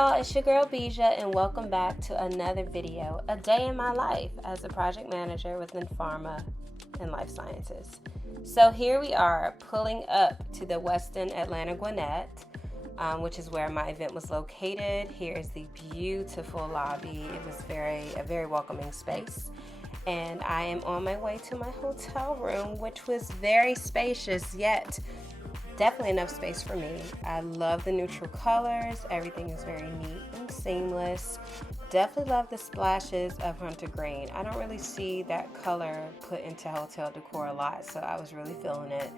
y'all, it's your girl Beezsa, and welcome back to another video, a day in my life as a project manager within pharma and life sciences. So here we are pulling up to the Westin Atlanta Gwinnett, which is where my event was located. Here is the beautiful lobby. It was a very welcoming space. And I am on my way to my hotel room, which was very spacious, yet definitely enough space for me. I love the neutral colors. Everything is very neat and seamless. Definitely love the splashes of hunter green. I don't really see that color put into hotel decor a lot, so I was really feeling it.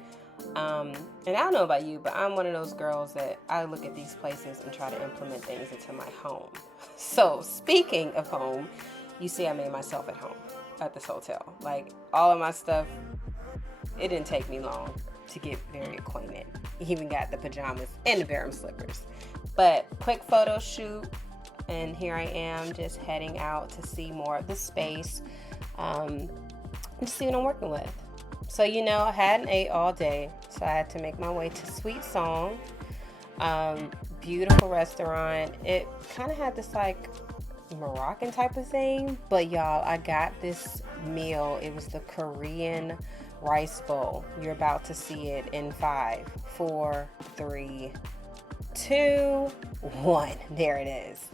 And I don't know about you, but I'm one of those girls that I look at these places and try to implement things into my home. So speaking of home, you see I made myself at home at this hotel. Like, all of my stuff, it didn't take me long to get very acquainted. Even got the pajamas and the Barum slippers. But quick photo shoot, and here I am just heading out to see more of the space and see what I'm working with. So I hadn't ate all day, so I had to make my way to Sweet Song. Beautiful restaurant. It kind of had this like Moroccan type of thing, but y'all, I got this meal. It was the Korean rice bowl. You're about to see it in 5, 4, 3, 2, 1. There it is.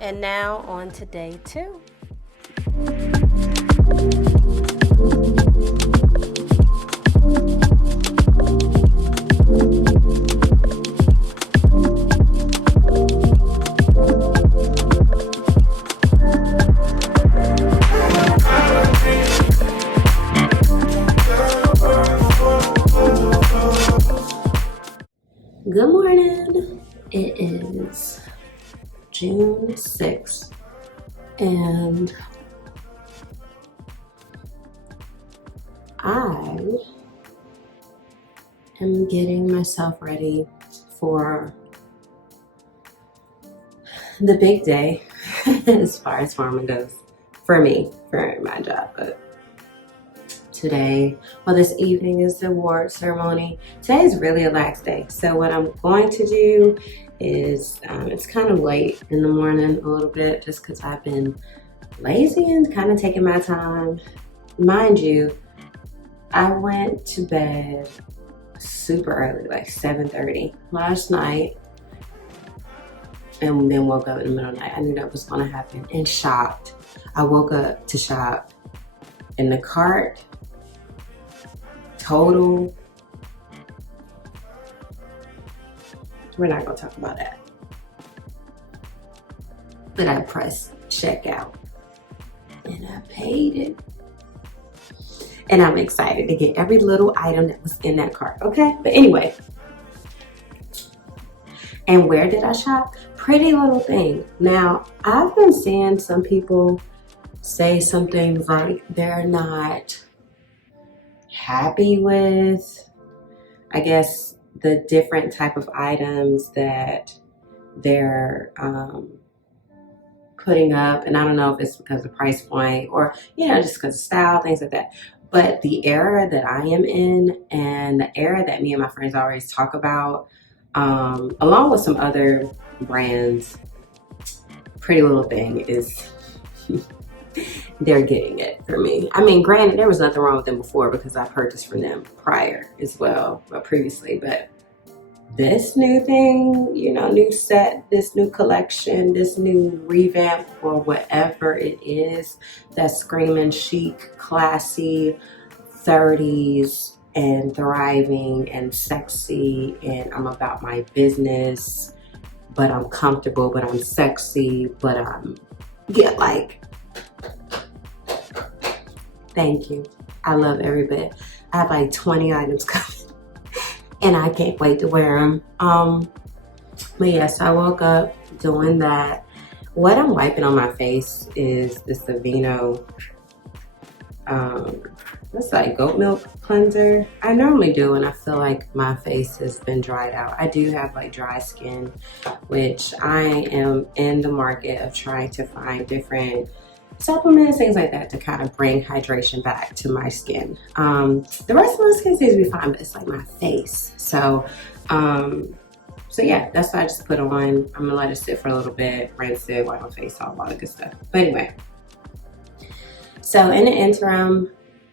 And now on to day 2. Good morning. It is June 6th and I am getting myself ready for the big day as far as pharma goes for me, for my job. But this evening is the award ceremony. Today is really a lax day. So what I'm going to do is, it's kind of late in the morning a little bit just because I've been lazy and kind of taking my time. Mind you, I went to bed super early, like 7:30 last night, and then woke up in the middle of the night. I knew that was going to happen and shopped. I woke up to shop, and the cart total, we're not going to talk about that. But I pressed checkout and I paid it. And I'm excited to get every little item that was in that cart, okay? But anyway, and where did I shop? Pretty Little Thing. Now, I've been seeing some people say something like they're not happy with, I guess, the different type of items that they're putting up. And I don't know if it's because of the price point or, just because of style, things like that. But the era that I am in and the era that me and my friends always talk about, along with some other brands, Pretty Little Thing is they're getting it for me. I mean, granted, there was nothing wrong with them before because I've purchased from them prior as well, but previously. But this new thing, new set, this new collection, this new revamp, or whatever it is, that's screaming chic, classy, 30s, and thriving and sexy, and I'm about my business, but I'm comfortable, but I'm sexy, but I'm, thank you. I love every bit. I have like 20 items coming and I can't wait to wear them. But yes, I woke up doing that. What I'm wiping on my face is this Aveeno, it's like goat milk cleanser. I normally do when I feel like my face has been dried out. I do have like dry skin, which I am in the market of trying to find different supplements, things like that, to kind of bring hydration back to my skin. The rest of my skin seems to be fine, but it's like my face. So So yeah, that's what I just put on. I'm gonna let it sit for a little bit, rinse it, wipe my face off, all the good stuff. But anyway, so in the interim,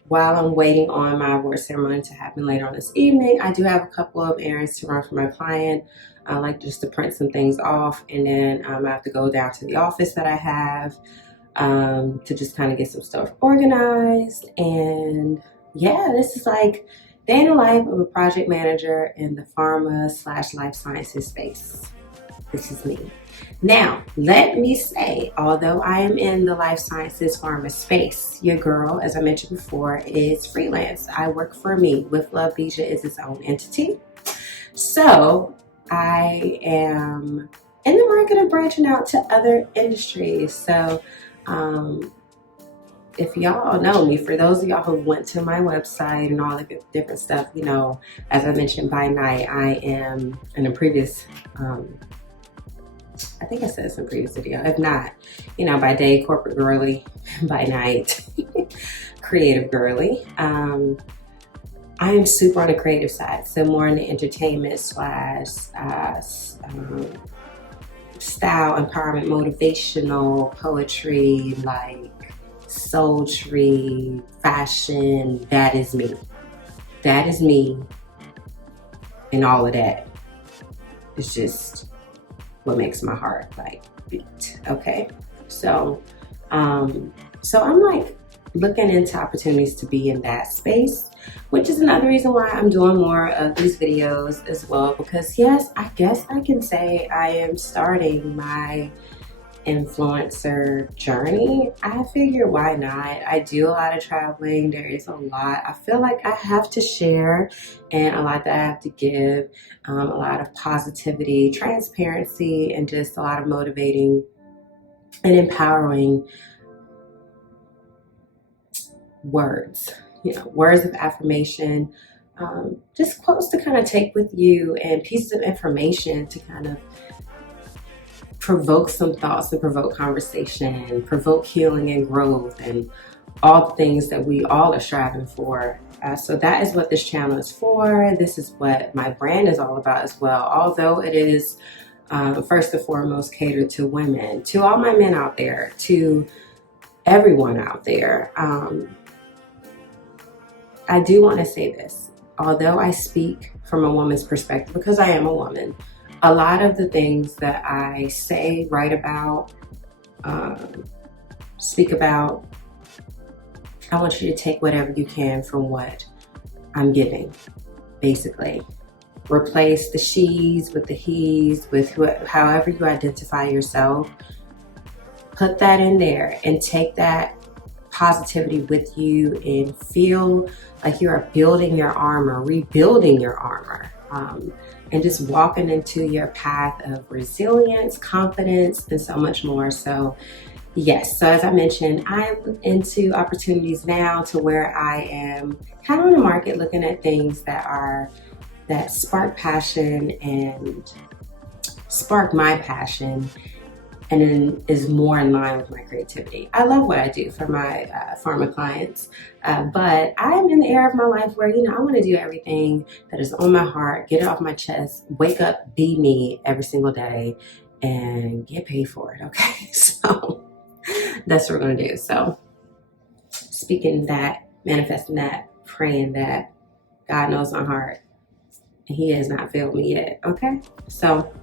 while I'm waiting on my award ceremony to happen later on this evening, I do have a couple of errands to run for my client. I like just to print some things off, and then I have to go down to the office that I have to just kind of get some stuff organized. And yeah, this is like day in the life of a project manager in the pharma/life sciences space. This is me. Now, let me say, although I am in the life sciences pharma space, your girl, as I mentioned before, is freelance. I work for me. With Love Beezsa is its own entity. So I am in the market of branching out to other industries. So if y'all know me, for those of y'all who went to my website and all the different stuff, you know, as I mentioned, by night, I am in a previous, I think I said this in a previous video. If not, you know, by day, corporate girly, by night, creative girly. I am super on the creative side, so more in the entertainment / style, empowerment, motivational, poetry, like sultry, fashion. That is me. That is me, and all of that is just what makes my heart like beat. Okay, so I'm like looking into opportunities to be in that space, which is another reason why I'm doing more of these videos as well, because yes, I guess I can say I am starting my influencer journey. I figure why not? I do a lot of traveling. There is a lot I feel like I have to share, and a lot that I have to give, a lot of positivity, transparency, and just a lot of motivating and empowering words, you know, words of affirmation, just quotes to kind of take with you, and pieces of information to kind of provoke some thoughts and provoke conversation, provoke healing and growth, and all the things that we all are striving for. So that is what this channel is for. This is what my brand is all about as well. Although it is first and foremost catered to women, to all my men out there, to everyone out there. I do want to say this, although I speak from a woman's perspective, because I am a woman, a lot of the things that I say, write about, speak about, I want you to take whatever you can from what I'm giving, basically. Replace the she's with the he's, with however you identify yourself. Put that in there and take that positivity with you, and feel like you are building your armor, rebuilding your armor, and just walking into your path of resilience, confidence, and so much more. So yes, so as I mentioned, I'm into opportunities now to where I am kind of on the market looking at things that spark passion and spark my passion, and then is more in line with my creativity. I love what I do for my pharma clients, but I'm in the era of my life where, you know, I want to do everything that is on my heart, get it off my chest, wake up, be me every single day, and get paid for it, okay? So that's what we're going to do. So speaking that, manifesting that, praying that, God knows my heart, and He has not failed me yet, okay? So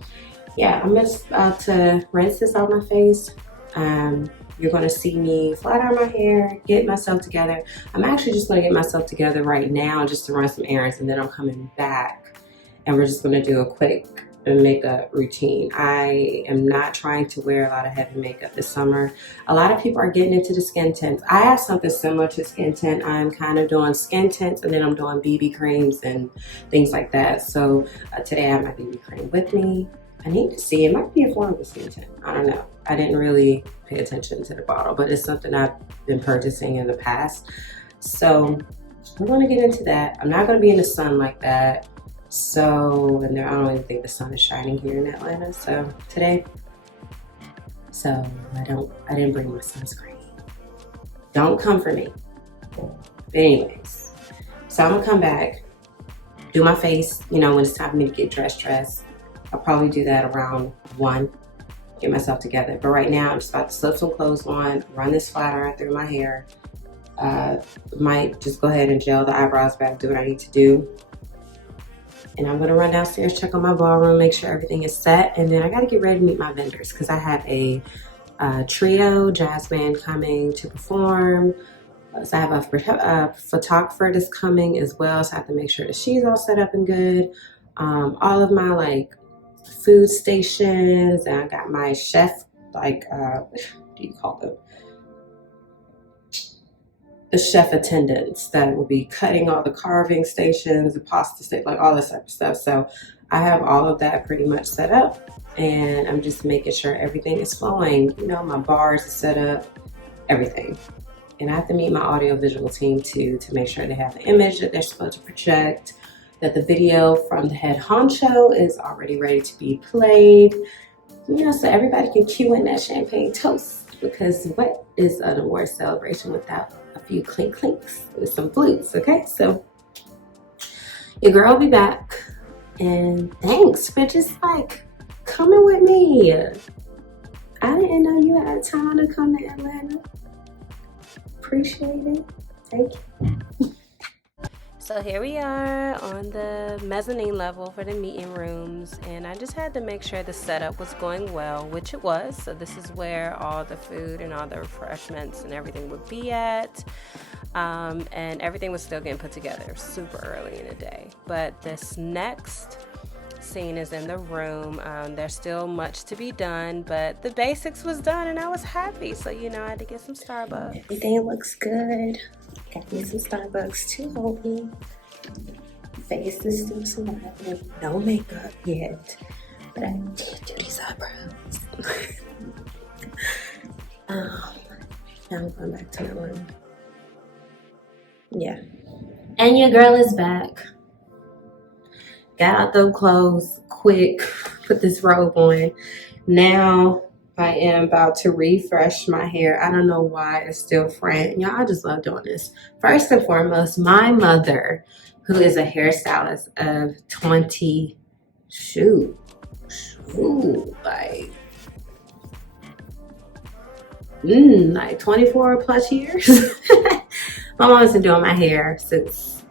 yeah, I'm just about to rinse this out my face. You're going to see me flat iron my hair, get myself together. I'm actually just going to get myself together right now just to run some errands, and then I'm coming back and we're just going to do a quick makeup routine. I am not trying to wear a lot of heavy makeup this summer. A lot of people are getting into the skin tints. I have something similar to skin tint. I'm kind of doing skin tints, and then I'm doing BB creams and things like that. So today I have my BB cream with me. I need to see, it might be a form of skin tint. I don't know. I didn't really pay attention to the bottle, but it's something I've been purchasing in the past. So we're going to get into that. I'm not going to be in the sun like that. So, and I don't even think the sun is shining here in Atlanta. So today, I didn't bring my sunscreen. Don't come for me. But anyways, so I'm going to come back do my face, you know, when it's time for me to get dressed. I'll probably do that around 1, get myself together. But right now, I'm just about to slip some clothes on, run this flat iron through my hair. Might just go ahead and gel the eyebrows back, do what I need to do. And I'm gonna run downstairs, check on my ballroom, make sure everything is set. And then I gotta get ready to meet my vendors because I have a trio jazz band coming to perform. So I have a photographer that's coming as well. So I have to make sure that she's all set up and good. All of my like food stations, and I got my chef, like, what do you call them? The chef attendants that will be cutting all the carving stations, the pasta station, like all this type of stuff. So I have all of that pretty much set up, and I'm just making sure everything is flowing. You know, my bars are set up, everything. And I have to meet my audio-visual team too to make sure they have the image that they're supposed to project, that the video from the head honcho is already ready to be played. You know, so everybody can cue in that champagne toast, because what is an award celebration without a few clink clinks with some flutes, okay? So your girl will be back, and thanks for just like coming with me. I didn't know you had time to come to Atlanta. Appreciate it. Thank you. So here we are on the mezzanine level for the meeting rooms, and I just had to make sure the setup was going well, which it was. So this is where all the food and all the refreshments and everything would be at, and everything was still getting put together super early in the day. But this next scene is in the room. There's still much to be done, but the basics was done and I was happy. So, you know, I had to get some Starbucks. Everything looks good. Got me some Starbucks too, homie. Face is still surviving. No makeup yet, but I did do these eyebrows. Now I'm going back to my room. Yeah. And your girl is back. Got out those clothes quick, put this robe on. Now I am about to refresh my hair. I don't know why it's still fraying. Y'all, I just love doing this. First and foremost, my mother, who is a hairstylist of 24 plus years. My mom's been doing my hair since,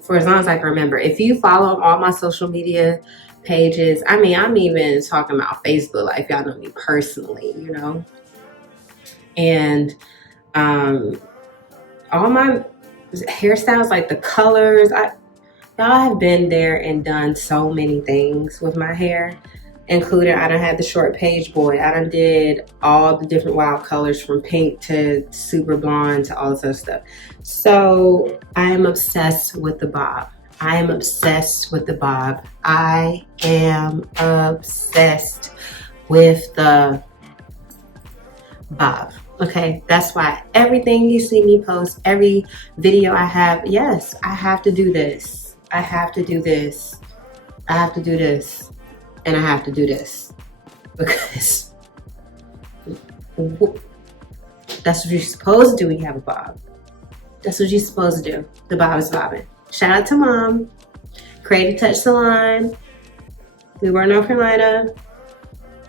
for as long as I can remember. If you follow all my social media pages, I mean, I'm even talking about Facebook, like if y'all know me personally, you know. And all my hairstyles, like the colors, y'all have been there and done so many things with my hair, including I done had the short page boy. I done did all the different wild colors from pink to super blonde to all this other stuff. So I am obsessed with the bob. I am obsessed with the bob. I am obsessed with the bob. Okay, that's why everything you see me post, every video I have, yes, I have to do this. I have to do this. I have to do this. And I have to do this. Because that's what you're supposed to do when you have a bob. That's what you're supposed to do. The bob is bobbing. Shout out to Mom. Creative Touch Salon. We were in North Carolina.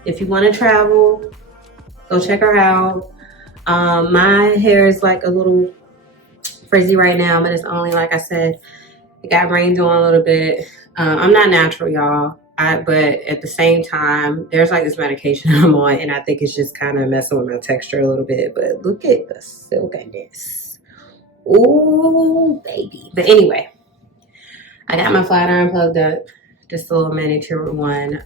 If you want to travel, go check her out. My hair is like a little frizzy right now, but it's only, like I said, it got rained on a little bit. I'm not natural, y'all. But at the same time, there's like this medication I'm on, and I think it's just kind of messing with my texture a little bit. But look at the silkiness. Ooh, baby. But anyway, I got my flat iron plugged up, just a little miniature one.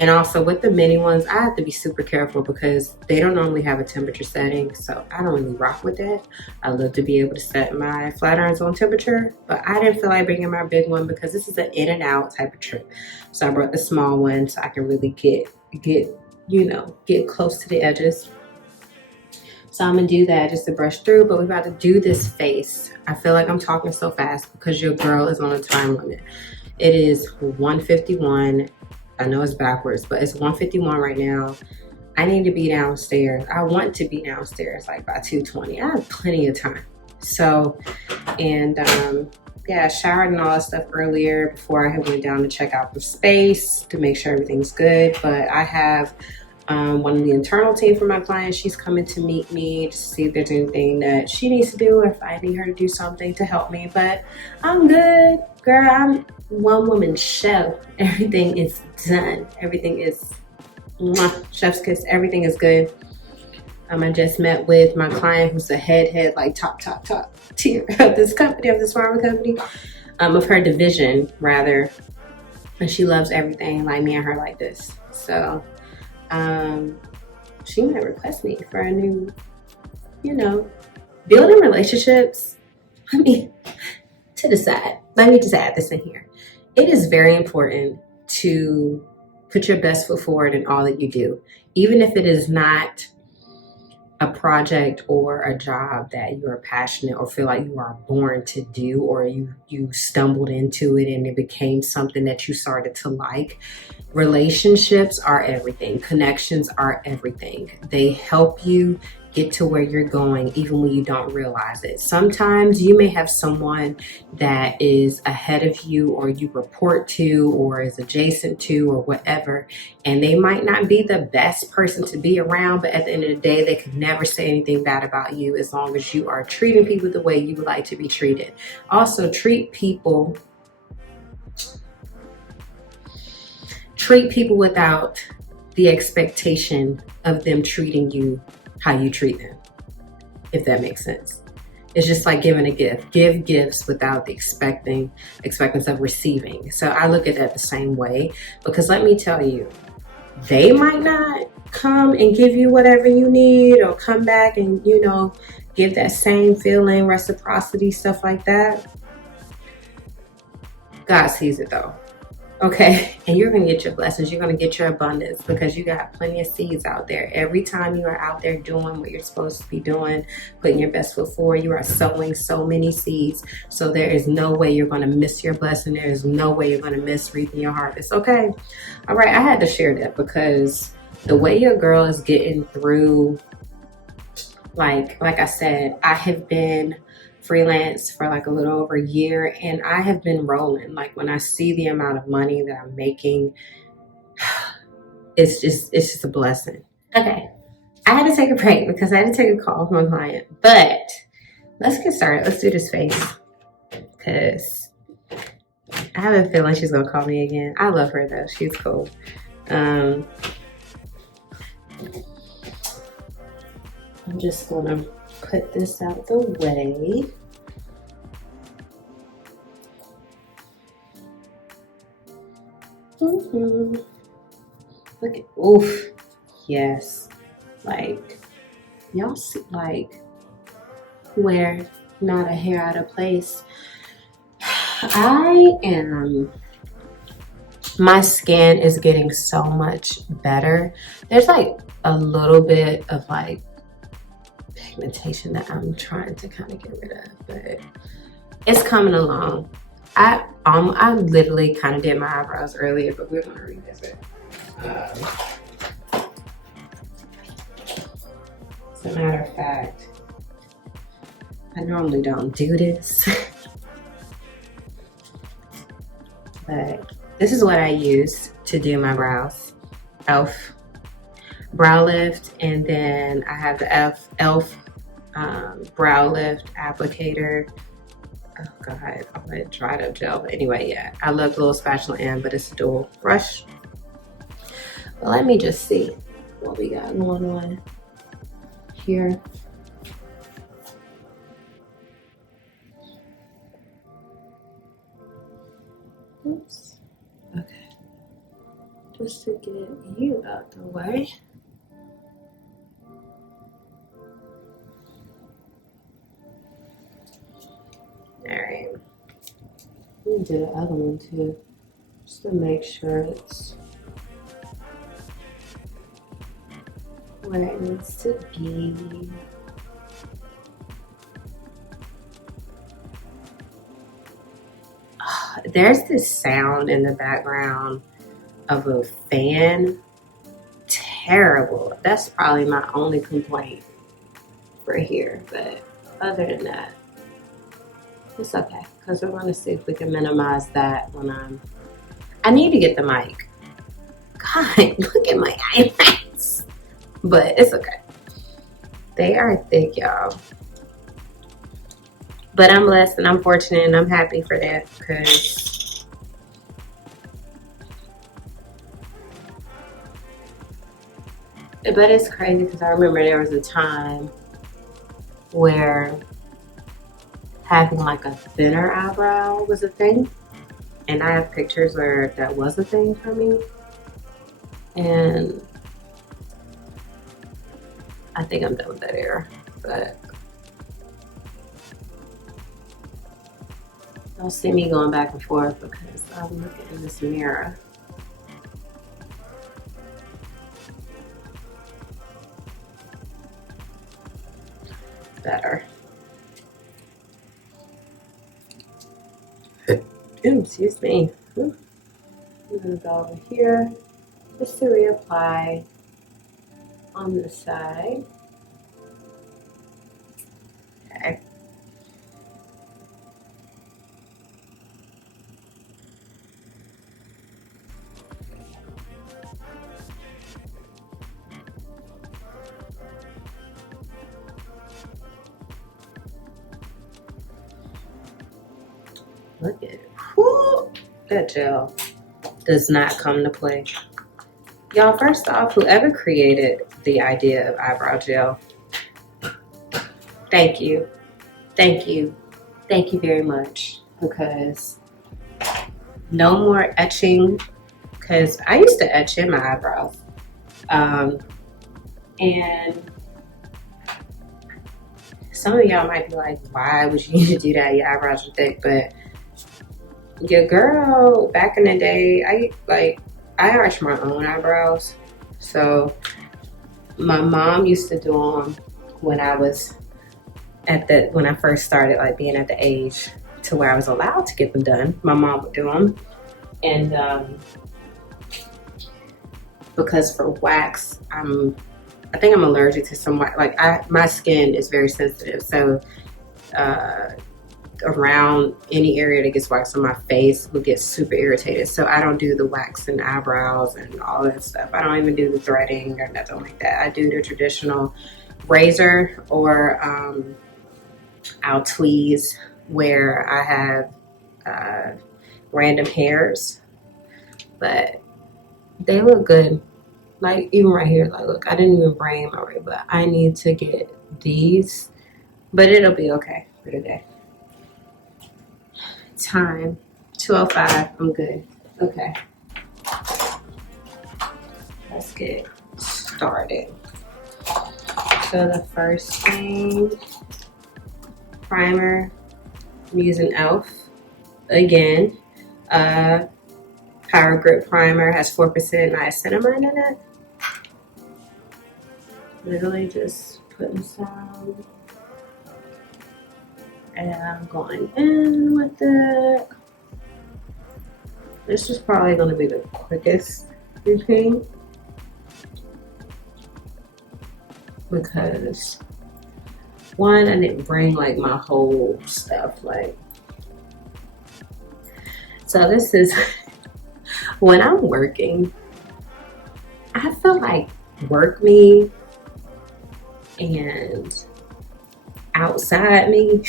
And also with the mini ones, I have to be super careful because they don't normally have a temperature setting. So I don't really rock with that. I love to be able to set my flat irons on temperature, but I didn't feel like bringing my big one because this is an in and out type of trip. So I brought the small one so I can really get close to the edges. So I'm gonna do that just to brush through, but we're about to do this face. I feel like I'm talking so fast because your girl is on a time limit. It is 1:51. I know it's backwards, but it's 1:51 right now. I need to be downstairs. I want to be downstairs like by 2:20. I have plenty of time. So, and yeah, I showered and all that stuff earlier before I went down to check out the space to make sure everything's good. But I have one of the internal team for my client. She's coming to meet me to see if there's anything that she needs to do or if I need her to do something to help me. But I'm good, girl. I'm one woman show. Everything is done. Everything is chef's kiss. Everything is good. I just met with my client who's the head, like top tier of this company, of this pharma company, of her division rather. And she loves everything like me and her like this. So she might request me for a new, building relationships. I mean, to the side, let me just add this in here. It is very important to put your best foot forward in all that you do, even if it is not a project or a job that you are passionate or feel like you are born to do, or you stumbled into it and it became something that you started to like. Relationships are everything. Connections are everything. They help you get to where you're going even when you don't realize it. Sometimes you may have someone that is ahead of you or you report to or is adjacent to or whatever, and they might not be the best person to be around, but at the end of the day, they could never say anything bad about you as long as you are treating people the way you would like to be treated. Also, treat people without the expectation of them treating you how you treat them, if that makes sense. It's just like giving a gift. Give gifts without the expectance of receiving. So I look at that the same way, because let me tell you, they might not come and give you whatever you need or come back and, give that same feeling, reciprocity, stuff like that. God sees it though. Okay, and you're going to get your blessings. You're going to get your abundance because you got plenty of seeds out there. Every time you are out there doing what you're supposed to be doing, putting your best foot forward, you are sowing so many seeds. So there is no way you're going to miss your blessing. There is no way you're going to miss reaping your harvest. Okay, all right, I had to share that because the way your girl is getting through, like I said, I have been freelance for like a little over a year and I have been rolling. Like when I see the amount of money that I'm making, it's just a blessing. Okay, I had to take a break because I had to take a call from a client, but let's get started. Let's do this face because I have a feeling she's gonna call me again. I love her though, she's cool. I'm just gonna put this out the way. Look at, oof, yes. Like, y'all see, like, where not a hair out of place. My skin is getting so much better. There's like a little bit of like pigmentation that I'm trying to kind of get rid of, but it's coming along. I literally kind of did my eyebrows earlier, but we're gonna revisit. As a matter of fact, I normally don't do this, but this is what I use to do my brows. e.l.f. brow lift, and then I have the e.l.f. brow lift applicator. Oh God, I'm gonna dried up gel. But anyway, yeah, I love the little spatula end, but it's dual brush. But let me just see what we got going on here. Oops. Okay. Just to get you out the way. All right. Let me do the other one too, just to make sure it's where it needs to be. There's this sound in the background of a fan. Terrible. That's probably my only complaint for here, but other than that, It's okay, because we're going to see if we can minimize that when I need to get the mic. God, look at my eyelids. But it's okay. They are thick, y'all. But I'm blessed and I'm fortunate and I'm happy for that, because but it's crazy because I remember there was a time where having like a thinner eyebrow was a thing, and I have pictures where that was a thing for me, and I think I'm done with that era. But don't see me going back and forth because I'm looking in this mirror. Better. Excuse me. I'm gonna go over here just to reapply on the side. Okay. Look at it. Whoo! That gel does not come to play. Y'all, first off, whoever created the idea of eyebrow gel, thank you. Thank you. Thank you very much. Because no more etching. Because I used to etch in my eyebrows. And some of y'all might be like, why would you need to do that? Your eyebrows are thick. But your girl, back in the day, I arched my own eyebrows. So my mom used to do them when I was when I first started like being at the age to where I was allowed to get them done. My mom would do them. And because for wax, I think I'm allergic to some wax. Like my skin is very sensitive. So around any area that gets waxed on my face will get super irritated. So I don't do the wax and eyebrows and all that stuff. I don't even do the threading or nothing like that. I do the traditional razor, or I'll tweeze where I have random hairs. But they look good. Like even right here, like look, I didn't even braid my hair, but I need to get these. But it'll be okay for today. Time 2:05. I'm good. Okay, let's get started. So the first thing, primer. I'm using e.l.f. again. Power Grip Primer has 4% niacinamide in it. Literally just putting some. And I'm going in with it. This is probably going to be the quickest routine, because one, I didn't bring like my whole stuff. Like, so this is when I'm working, I feel like work me and outside me.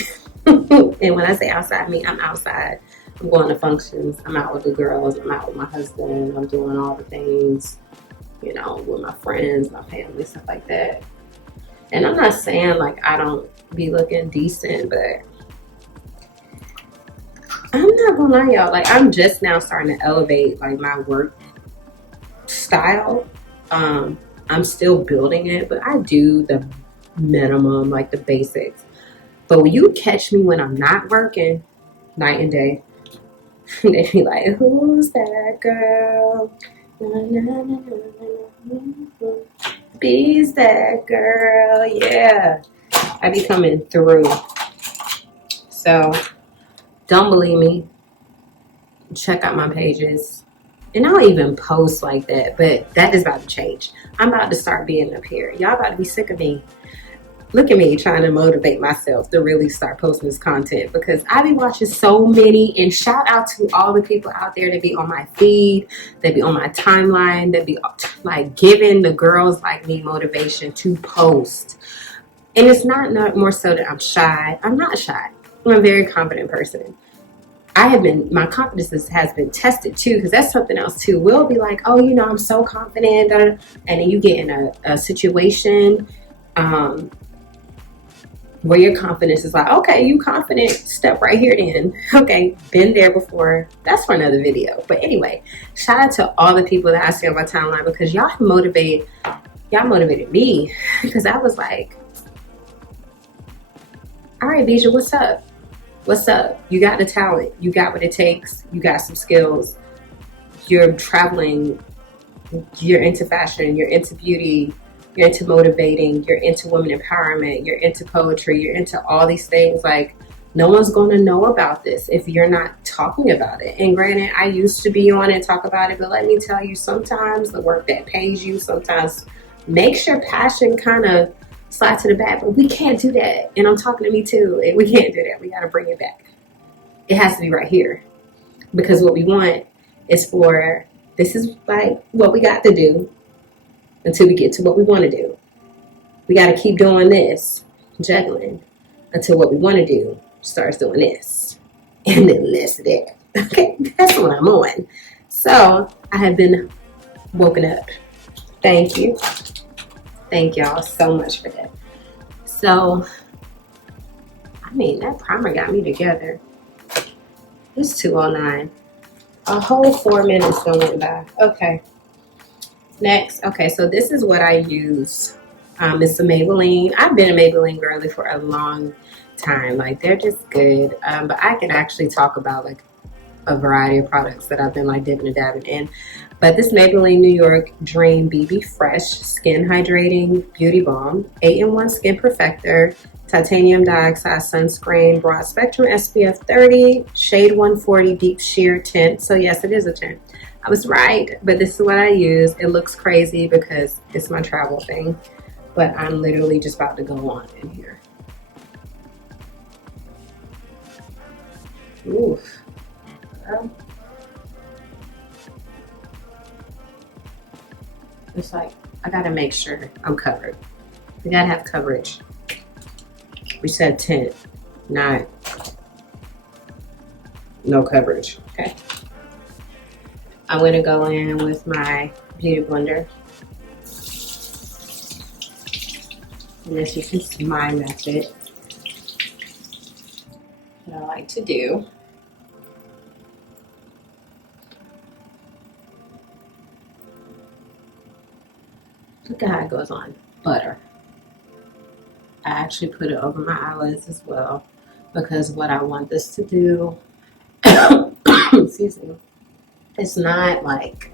And when I say outside me, I'm outside. I'm going to functions. I'm out with the girls. I'm out with my husband. I'm doing all the things, you know, with my friends, my family, stuff like that. And I'm not saying like I don't be looking decent, but I'm not gonna lie, y'all. Like I'm just now starting to elevate like my work style. I'm still building it, but I do the minimum, like the basics. But when you catch me when I'm not working, night and day, they be like, who's that girl? Be's that girl. Yeah, I be coming through. So don't believe me, check out my pages. And I don't even post like that, but that is about to change. I'm about to start being up here. Y'all about to be sick of me. Look at me trying to motivate myself to really start posting this content, because I be watching so many. And shout out to all the people out there that be on my feed, that be on my timeline, that be like giving the girls like me motivation to post. And it's not more so that I'm shy. I'm not shy. I'm a very confident person. My confidence has been tested too, because that's something else too. We'll be like, oh, I'm so confident. And then you get in a situation where your confidence is like, okay, you confident, step right here then. Okay, been there before. That's for another video. But anyway, shout out to all the people that I see on my timeline, because y'all motivated me. Because I was like, all right, Beezsa, what's up? What's up? You got the talent. You got what it takes. You got some skills. You're traveling. You're into fashion. You're into beauty. You're into motivating. You're into women empowerment. You're into poetry. You're into all these things. Like, no one's going to know about this if you're not talking about it. And granted, I used to be on and talk about it, but let me tell you, sometimes the work that pays you sometimes makes your passion kind of slide to the back. But we can't do that. And I'm talking to me too. And we can't do that. We got to bring it back. It has to be right here. Because what we want is this is like what we got to do until we get to what we want to do. We got to keep doing this, juggling, until what we want to do starts doing this. And then less of that. Okay, that's what I'm on. So I have been woken up. Thank you. Thank y'all so much for that. So, that primer got me together. It's 2:09. A whole 4 minutes went by. Okay. Next. Okay, so this is what I use. It's a Maybelline. I've been a Maybelline girly for a long time. Like, they're just good. But I can actually talk about like a variety of products that I've been like dipping and dabbing in. But this Maybelline New York Dream BB Fresh Skin Hydrating Beauty Balm, 8-in-1 Skin Perfector, titanium dioxide sunscreen, broad spectrum SPF 30, shade 140 deep sheer tint. So yes, it is a tint. I was right, but this is what I use. It looks crazy because it's my travel thing, but I'm literally just about to go on in here. Oof. It's like, I gotta make sure I'm covered. We gotta have coverage. We said tint, not no coverage, okay? I'm gonna go in with my beauty blender. And this is just my method that I like to do. Look at how it goes on. Butter. I actually put it over my eyelids as well, because what I want this to do, excuse me, it's not like,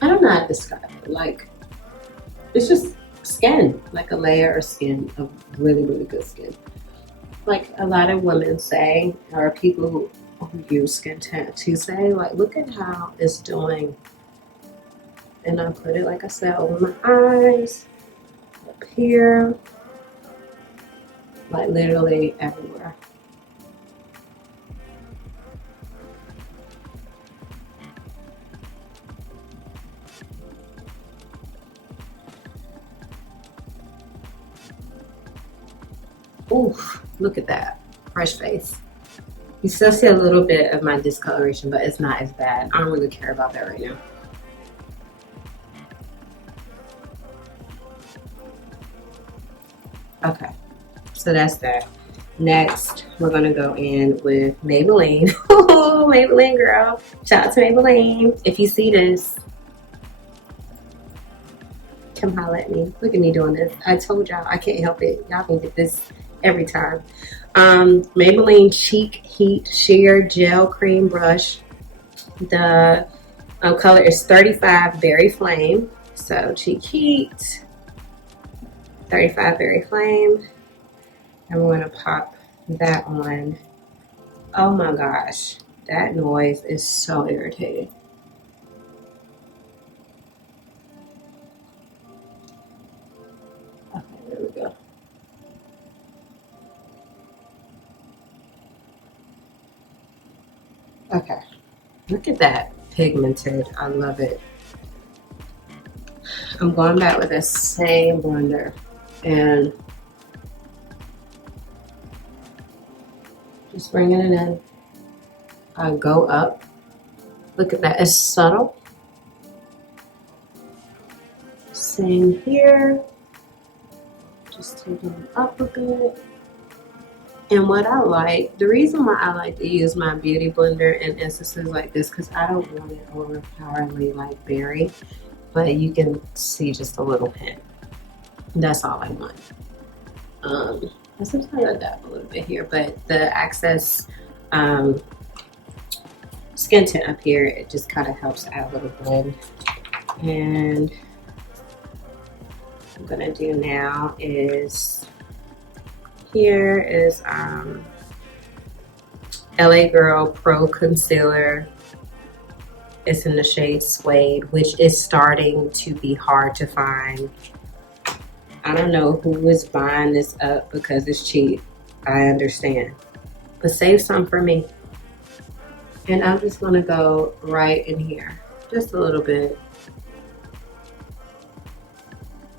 I don't know how to describe it. Like, it's just skin, like a layer of skin, of really, really good skin. Like a lot of women say, or people who use skin to say, like, look at how it's doing. And I put it, like I said, over my eyes, up here, like literally everywhere. Oof, look at that, fresh face. You still see a little bit of my discoloration, but it's not as bad. I don't really care about that right now. Okay, so that's that. Next, we're gonna go in with Maybelline. Maybelline girl, shout out to Maybelline. If you see this, come holler at me. Look at me doing this. I told y'all I can't help it. Y'all can get this every time. Maybelline Cheek Heat Sheer Gel Cream Brush. The color is 35 Berry Flame. So Cheek Heat, 35 Berry Flame. And we're gonna pop that on. Oh my gosh, that noise is so irritating. Okay, look at that pigmented. I love it. I'm going back with the same blender and just bringing it in. I go up. Look at that, it's subtle. Same here. Just taking it up a bit. And what I like, the reason why I like to use my beauty blender in instances like this, because I don't want it overpoweringly like berry, but you can see just a little hint. That's all I want. And sometimes I dab a little bit here, but the Access skin tint up here, it just kind of helps add a little blend. And what I'm gonna do now is, here is LA Girl Pro Concealer. It's in the shade Suede, which is starting to be hard to find. I don't know who is buying this up because it's cheap. I understand. But save some for me. And I'm just gonna go right in here. Just a little bit.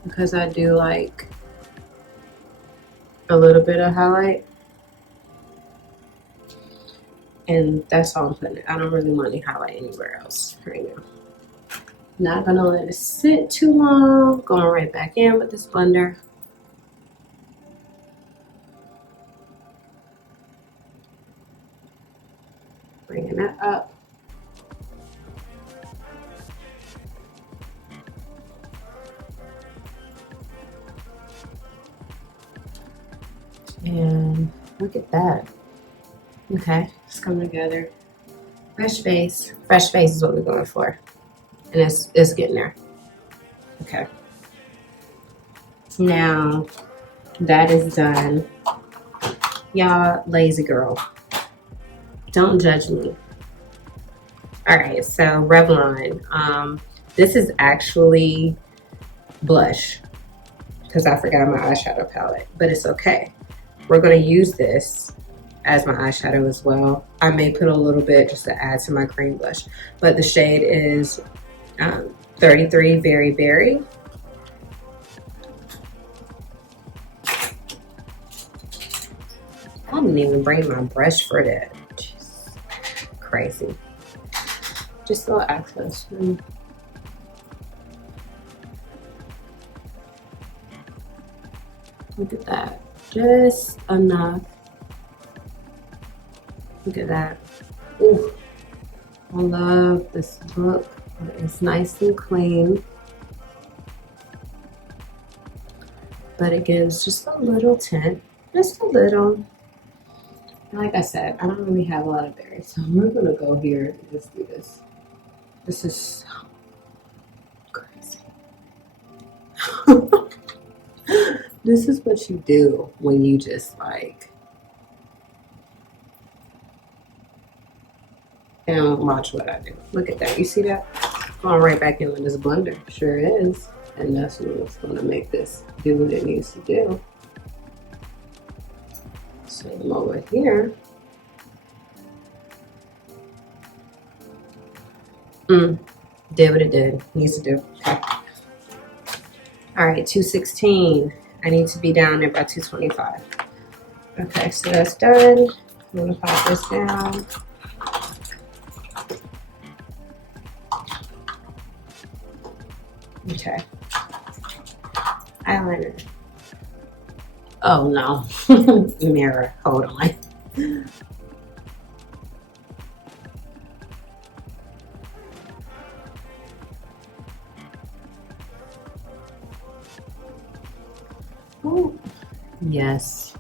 Because I do like a little bit of highlight. And that's all I'm putting it. I don't really want any highlight anywhere else right now. Not gonna let it sit too long. Going right back in with this blender. Bringing that up. And look at that. Okay, it's coming together. Fresh face. Fresh face is what we're going for. And it's getting there. Okay. Now that is done. Y'all, lazy girl. Don't judge me. Alright, so Revlon. This is actually blush because I forgot my eyeshadow palette, but it's okay. We're going to use this as my eyeshadow as well. I may put a little bit just to add to my cream blush, but the shade is 33 Very Berry. I didn't even bring my brush for that. Jeez. Crazy. Just a little access. Look at that. Just enough. Look at that. Ooh. I love this look. It's nice and clean. But it gives just a little tint. Just a little. Like I said, I don't really have a lot of berries, so we're gonna go here and just do this. This is so crazy. This is what you do when you just like, and watch what I do. Look at that. You see that? Going right back in with this blender. Sure is. And that's what's gonna make this do what it needs to do. Same over here. Did what it did. Needs to do. Okay. All right, 216. I need to be down there by 225. Okay, so that's done. I'm gonna pop this down. Okay. Eyeliner. Oh no. Mirror. Hold on. Ooh. Yes.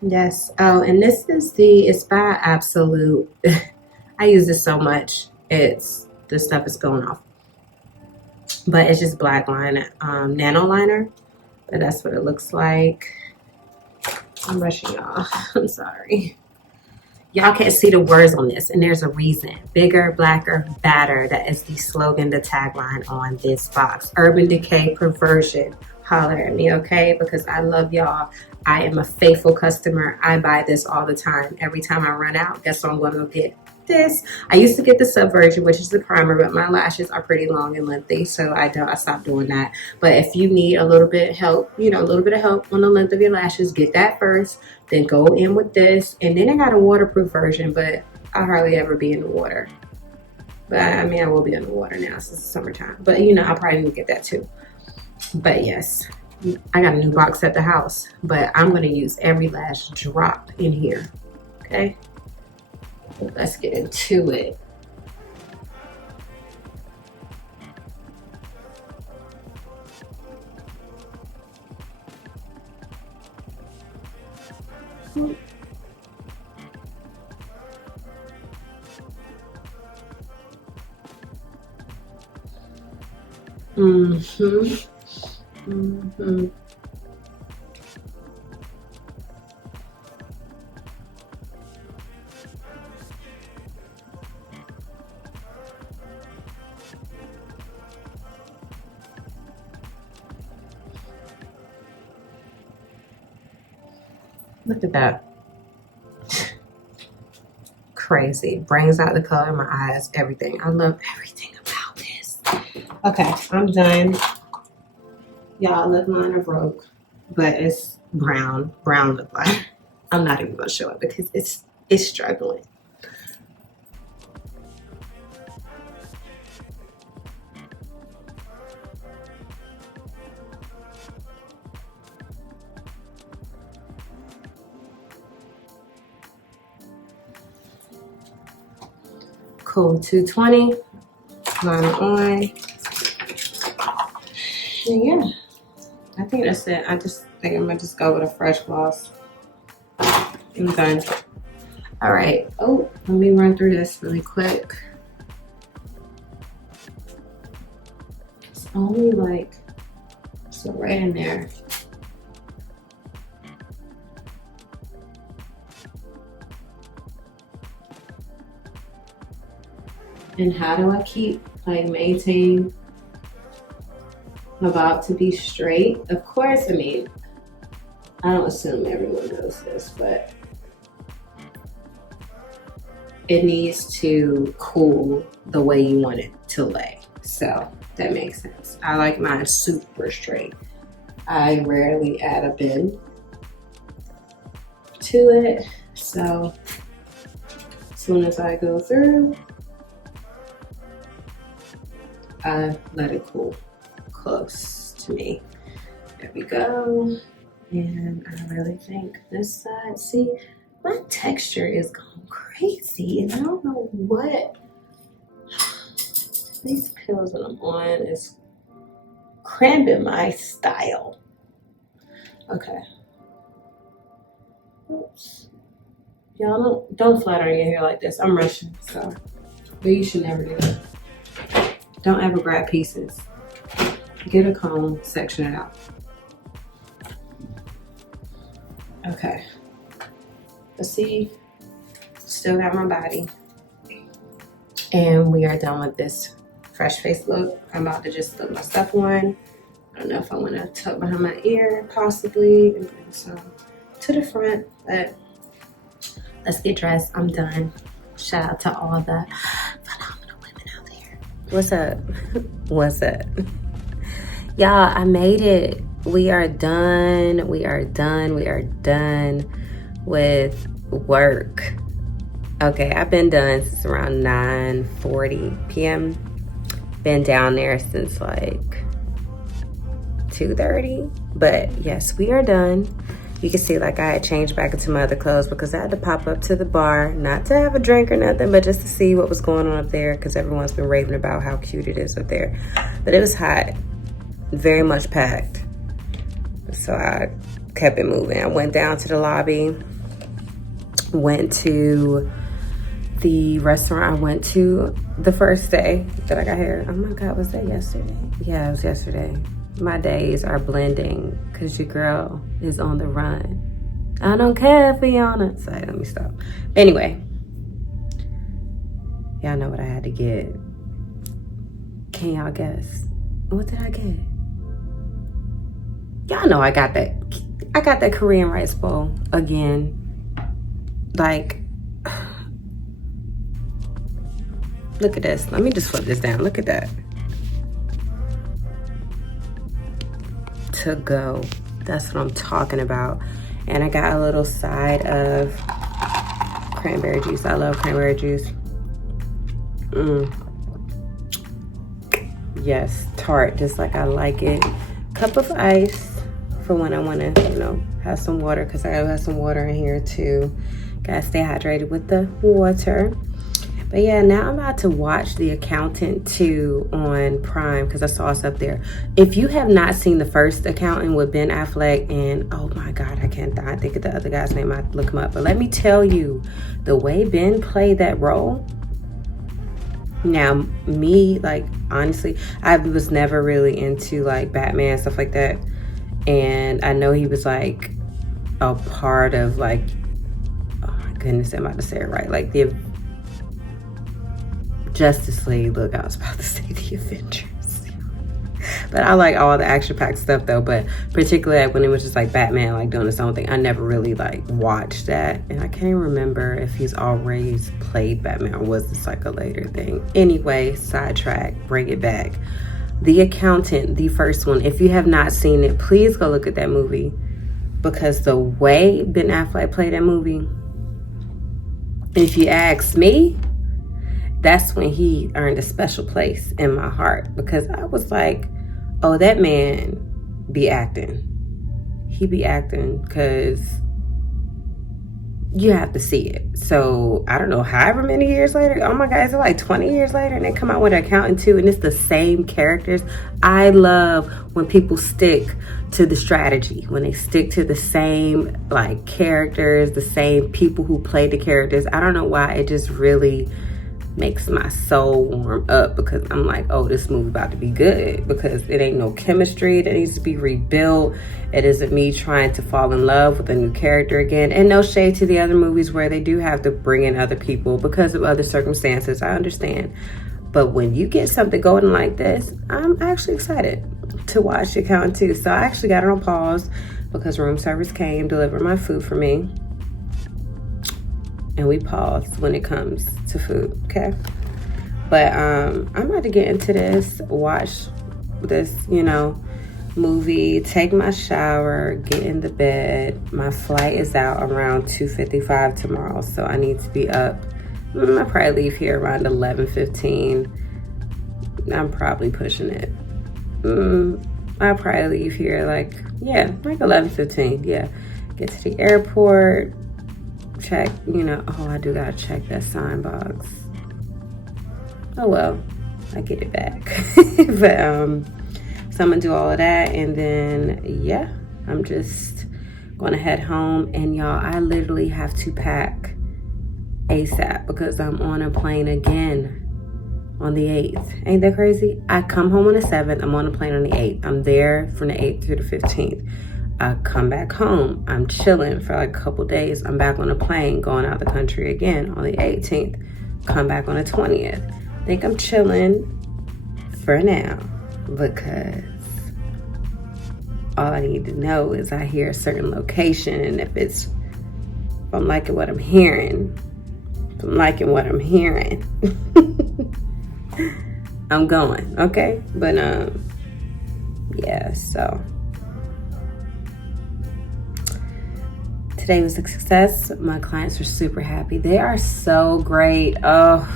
Yes. Oh, and this is it's by Absolute. I use this so much. This stuff is going off. But it's just black line, nano liner. But that's what it looks like. I'm rushing y'all. I'm sorry. Y'all can't see the words on this, and there's a reason. Bigger, blacker, badder. That is the slogan, the tagline on this box. Urban Decay Perversion. Holler at me, okay? Because I love y'all. I am a faithful customer. I buy this all the time. Every time I run out, guess what I'm going to get? This. I used to get the Subversion, which is the primer, but my lashes are pretty long and lengthy, so I stopped doing that. But if you need a little bit of help, you know, a little bit of help on the length of your lashes, get that first, then go in with this. And then I got a waterproof version, but I hardly ever be in the water. But I mean, I will be in the water now since it's summertime, but you know, I'll probably get that too. But yes, I got a new box at the house, but I'm going to use every last drop in here. Okay, let's get into it. Look at that. Crazy. Brings out the color in my eyes, everything. I love everything about this. Okay, I'm done. Y'all, lip liner broke, but it's brown lip liner. I'm not even gonna show it because it's struggling. Cool, 220, liner on. And yeah, I think that's it. I just think I'm gonna just go with a fresh gloss. I'm done. All right. Oh, let me run through this really quick. It's only like, so right in there. And how do I keep, like, maintain about to be straight? Of course, I mean, I don't assume everyone knows this, but it needs to cool the way you want it to lay. So that makes sense. I like mine super straight. I rarely add a bend to it. So as soon as I go through, I let it cool close to me. There we go. And I really think this side, see, my texture is going crazy and I don't know what. These pills that I'm on is cramping my style. Okay. Oops. Y'all don't flatter your hair like this. I'm rushing, so. But you should never do that. Don't ever grab pieces. Get a comb, section it out. Okay. Let's see. Still got my body. And we are done with this fresh face look. I'm about to just put my stuff on. I don't know if I want to tuck behind my ear, possibly, and bring some to the front, but let's get dressed. I'm done. Shout out to all the phenomenal women out there. What's up? What's up? Y'all, I made it. We are done. We are done. We are done with work. Okay, I've been done since around 9:40 p.m. Been down there since like 2:30. But yes, we are done. You can see like I had changed back into my other clothes because I had to pop up to the bar, not to have a drink or nothing, but just to see what was going on up there because everyone's been raving about how cute it is up there. But it was hot, very much packed. So I kept it moving. I went down to the lobby, went to the restaurant I went to the first day that I got here. Oh my God, was that yesterday? Yeah, it was yesterday. My days are blending because your girl is on the run. I don't care if you're on it. Sorry, let me stop. Anyway, y'all know what I had to get. Can y'all guess? What did I get? Y'all know I got that. I got that Korean rice bowl again. Like, look at this. Let me just flip this down. Look at that. To go. That's what I'm talking about. And I got a little side of cranberry juice. I love cranberry juice. Yes, tart, just like I like it. Cup of ice for when I want to, you know, have some water, because I have some water in here too. Gotta stay hydrated with the water. But yeah, now I'm about to watch The Accountant 2 on Prime, because I saw us up there. If you have not seen the first Accountant with Ben Affleck and, oh my God, I think of the other guy's name, I have to look him up. But let me tell you, the way Ben played that role. Now, me, like, honestly, I was never really into, like, Batman, stuff like that. And I know he was, like, a part of, like, oh my goodness, I'm about to say it right. Like, the Justice League. Look, I was about to say the Avengers. But I like all the action-packed stuff, though. But particularly when it was just, like, Batman, like, doing his own thing. I never really, like, watched that. And I can't remember if he's always played Batman or was this, like, a later thing. Anyway, sidetrack. Bring it back. The Accountant, the first one. If you have not seen it, please go look at that movie. Because the way Ben Affleck played that movie, if you ask me, that's when he earned a special place in my heart. Because I was like, oh, that man be acting. He be acting, because you have to see it. So, I don't know, however many years later, oh my God, is it like 20 years later? And they come out with An Accountant 2, and it's the same characters. I love when people stick to the strategy, when they stick to the same, like, characters, the same people who play the characters. I don't know why, it just really makes my soul warm up, because I'm like, oh, this movie about to be good, because it ain't no chemistry that needs to be rebuilt. It isn't me trying to fall in love with a new character again. And no shade to the other movies where they do have to bring in other people because of other circumstances. I understand. But when you get something going like this, I'm actually excited to watch The Accountant 2. So I actually got it on pause because room service came, delivered my food for me. And we pause when it comes to food, okay? But I'm about to get into this, watch this, you know, movie, take my shower, get in the bed. My flight is out around 2:55 tomorrow, so I need to be up. I'll probably leave here around 11:15. I'm probably pushing it. I'll probably leave here like 11:15, yeah. Get to the airport, check, you know, oh, I do gotta check that sign box. Oh well, I get it back. But so I'm gonna do all of that, and then yeah, I'm just gonna head home. And y'all, I literally have to pack ASAP because I'm on a plane again on the 8th. Ain't that crazy? I come home on the 7th, I'm on a plane on the 8th. I'm there from the 8th through the 15th. I come back home, I'm chilling for like a couple days. I'm back on a plane going out the country again on the 18th. Come back on the 20th. I think I'm chilling for now because all I need to know is I hear a certain location, and if I'm liking what I'm hearing, I'm going, okay? But yeah, so today was a success. My clients are super happy. They are so great. Oh,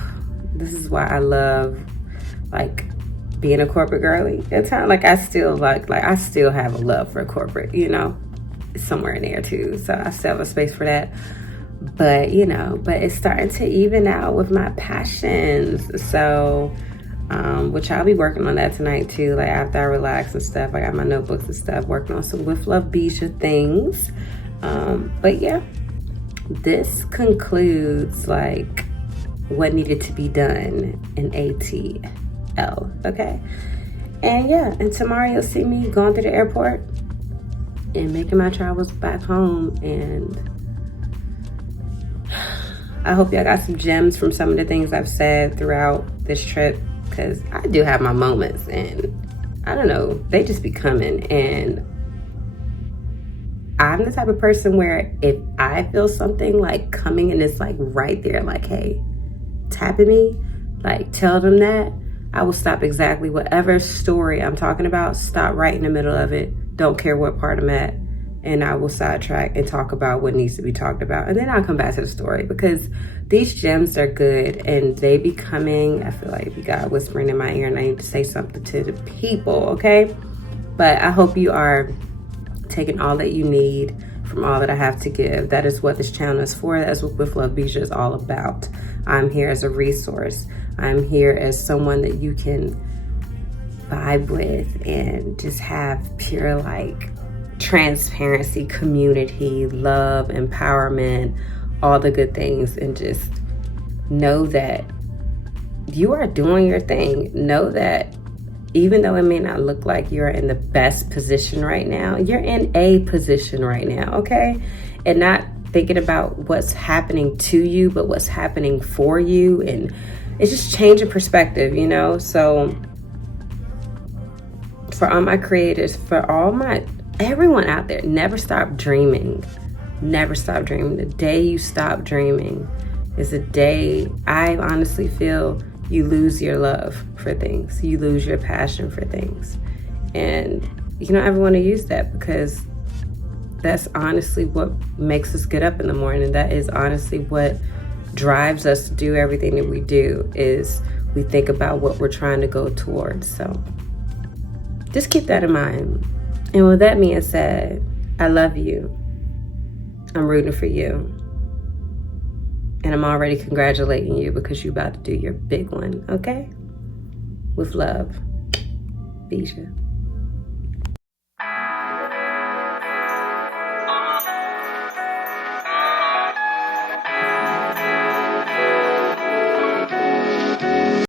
this is why I love like being a corporate girly. It's kind of like I still I still have a love for corporate, you know, somewhere in there too. So I still have a space for that. But you know, it's starting to even out with my passions. So which I'll be working on that tonight too. Like after I relax and stuff, I got my notebooks and stuff, working on some With Love Beezsa things. But yeah, this concludes like what needed to be done in ATL, okay? And yeah, and tomorrow you'll see me going through the airport and making my travels back home. And I hope y'all got some gems from some of the things I've said throughout this trip, because I do have my moments, and I don't know, they just be coming. And I'm the type of person where if I feel something like coming and it's like right there, like, hey, tapping me, like tell them that, I will stop exactly whatever story I'm talking about, stop right in the middle of it, don't care what part I'm at, and I will sidetrack and talk about what needs to be talked about. And then I'll come back to the story, because these gems are good and they be coming. I feel like you got whispering in my ear and I need to say something to the people, okay? But I hope you are taking all that you need from all that I have to give. That is what this channel is for. That's what With Love Beezsa is all about. I'm here as a resource. I'm here as someone that you can vibe with and just have pure like transparency, community, love, empowerment, all the good things, and just know that you are doing your thing. Know that even though it may not look like you're in the best position right now, you're in a position right now, okay? And not thinking about what's happening to you, but what's happening for you. And it's just changing perspective, you know? So for all my creators, for everyone out there, never stop dreaming. Never stop dreaming. The day you stop dreaming is the day I honestly feel you lose your love for things. You lose your passion for things. And you don't ever want to use that, because that's honestly what makes us get up in the morning. That is honestly what drives us to do everything that we do, is we think about what we're trying to go towards. So just keep that in mind. And with that being said, I love you. I'm rooting for you. And I'm already congratulating you, because you're about to do your big one, okay? With love, Beezsa.